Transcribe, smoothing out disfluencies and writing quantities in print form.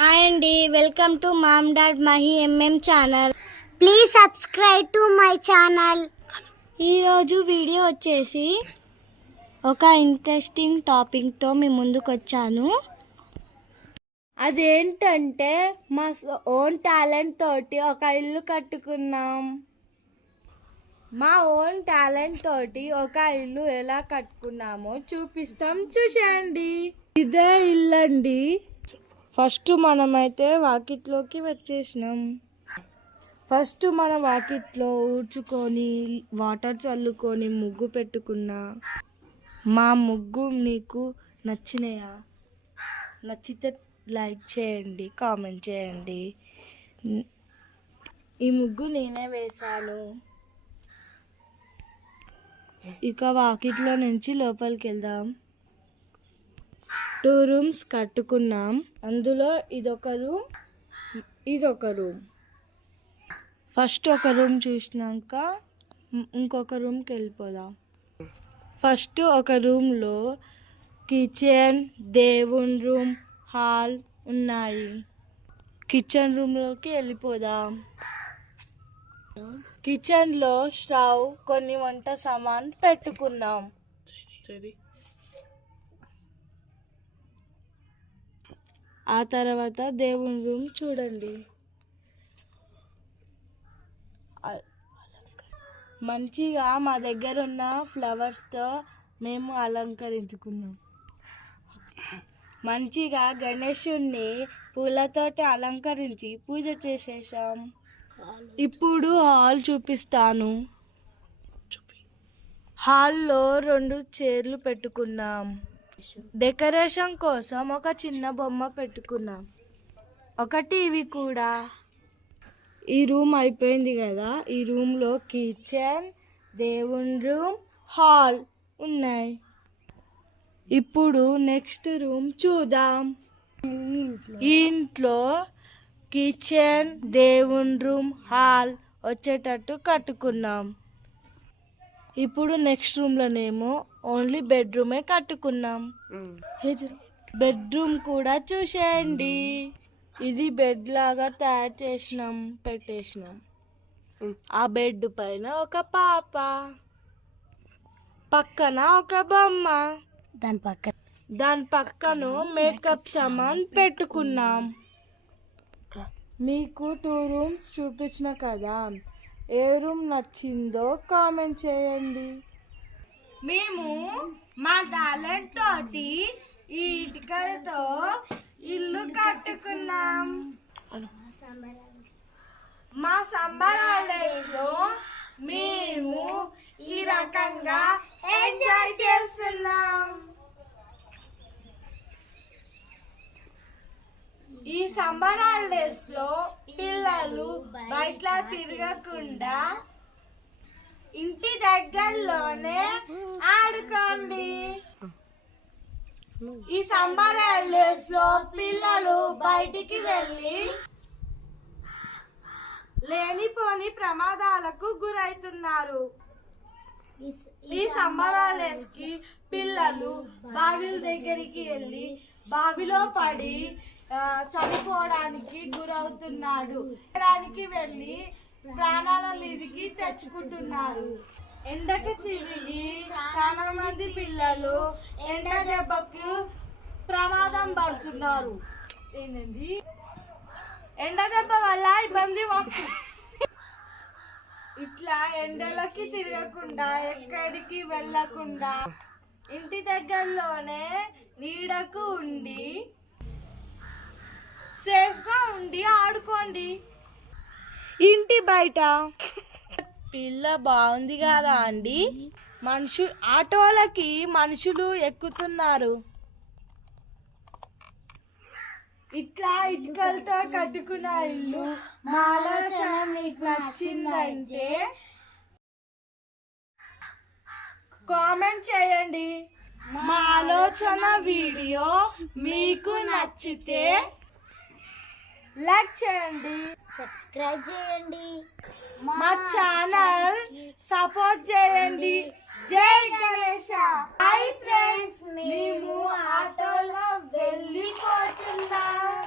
Hi అండి, welcome to mom dad Mahi channel. Please subscribe to my channel. ఈరోజు video వచ్చేసి ఒక ఇంట్రెస్టింగ్ టాపిక్తో మీ ముందుకు వచ్చాను. అదేంటంటే మా ఓన్ టాలెంట్ తోటి ఒక ఇల్లు కట్టుకున్నాం. మా ఓన్ టాలెంట్ తోటి ఒక ఇల్లు ఎలా కట్టుకున్నామో చూపిస్తాం, చూసేయండి. ఇదే ఇల్లు అండి. ఫస్ట్ మనమైతే వాకిట్లోకి వచ్చేసినాం. ఫస్ట్ మన వాకిట్లో ఊడ్చుకొని వాటర్ చల్లుకొని ముగ్గు పెట్టుకున్నా. మా ముగ్గు మీకు నచ్చినాయా? నచ్చితే లైక్ చేయండి, కామెంట్ చేయండి. ఈ ముగ్గు నేనే వేశాను. ఇక వాకిట్లో నుంచి లోపలికి వెళ్దాం. 2 రూమ్స్ కట్టుకున్నాం. అందులో ఇదొక రూమ్. ఫస్ట్ ఒక రూమ్ చూసినాక ఇంకొక రూమ్కి వెళ్ళిపోదాం. ఫస్ట్ ఒక రూమ్లో కిచెన్, దేవుని రూమ్, హాల్ ఉన్నాయి. కిచెన్ రూమ్లోకి వెళ్ళిపోదాం. కిచెన్లో స్టవ్, కొన్ని వంట సామాన్ పెట్టుకున్నాం. ఆ తర్వాత దేవుని రూమ్ చూడండి. మంచిగా మా దగ్గర ఉన్న ఫ్లవర్స్తో మేము అలంకరించుకున్నాం. మంచిగా గణేశుణ్ణి పూలతోటి అలంకరించి పూజ చేసేసాం. ఇప్పుడు హాల్ చూపిస్తాను. హాల్లో 2 చైర్లు పెట్టుకున్నాం. డెకరేషన్ కోసం ఒక చిన్న బొమ్మ పెట్టుకున్నాం. ఒక టీవీ కూడా. ఈ రూమ్ అయిపోయింది కదా. ఈ రూమ్లో కిచెన్, దేవుని రూమ్, హాల్ ఉన్నాయి. ఇప్పుడు నెక్స్ట్ రూమ్ చూద్దాం. ఇంట్లో కిచెన్, దేవుని రూమ్, హాల్ వచ్చేటట్టు కట్టుకున్నాం. ఇప్పుడు నెక్స్ట్ రూమ్లోనేమో ఓన్లీ బెడ్రూమే కట్టుకున్నాం. బెడ్రూమ్ కూడా చూసేయండి. ఇది బెడ్ లాగా తయారు చేసినాం, పెట్టేసినాం. ఆ బెడ్ పైన ఒక పాప, పక్కన ఒక బొమ్మ, దాని పక్కన మేకప్ సామాన్ పెట్టుకున్నాం. మీకు 2 రూమ్స్ చూపించిన కదా, ఏ రూమ్ నచ్చిందో కామెంట్ చేయండి. మేము మా టాలెంట్ తోటి ఈ ఇటుకలతో ఇల్లు కట్టుకున్నాం. మా సమ్మర్ హాలిడేస్లో మేము ఈ రకంగా ఎంజాయ్ చేస్తున్నాం. ఈ సమ్మర్ హాలిడేస్లో పిల్లలు బయట తిరగకుండా ఇంటి దగ్గరలోనే ఆడుకోండి. ఈ సమ్మర్ హాలిడేస్లో పిల్లలు బయటికి వెళ్ళి లేనిపోని ప్రమాదాలకు గురవుతున్నారు. ఈ సమ్మర్ హాలిడేస్ కి పిల్లలు బావిల దగ్గరికి వెళ్ళి బావిలో పడి చనిపోవడానికి గురవుతున్నాడు. వెళ్ళి ప్రాణాల మీదకి తెచ్చుకుంటున్నారు. ఎండకు తిరిగి చాలా మంది పిల్లలు ఎండ దెబ్బకు ప్రమాదం పడుతున్నారు. ఏంటండి, ఎండ దెబ్బ వల్ల ఇబ్బంది ఇట్లా ఎండలకి తిరగకుండా ఎక్కడికి వెళ్ళకుండా ఇంటి దగ్గరలోనే నీడకు ఉండి సేఫ్గా ఉండి ఆడుకోండి. ఇంటి బయట పిల్ల బాగుంది కదా అండి. ఆటోలకి మనుషులు ఎక్కుతున్నారు. ఇట్లా ఇటుకలతో కట్టుకున్న ఇల్లు మా ఆలోచన మీకు నచ్చిందంటే కామెంట్ చేయండి. మా ఆలోచన వీడియో మీకు నచ్చితే లైక్ చేయండి, సబ్స్క్రైబ్ చేయండి, మా ఛానల్ సపోర్ట్ చేయండి. జై గణేష. హాయ్ ఫ్రెండ్స్, మేము ఆటోలో వెళ్ళిపోతున్నాం.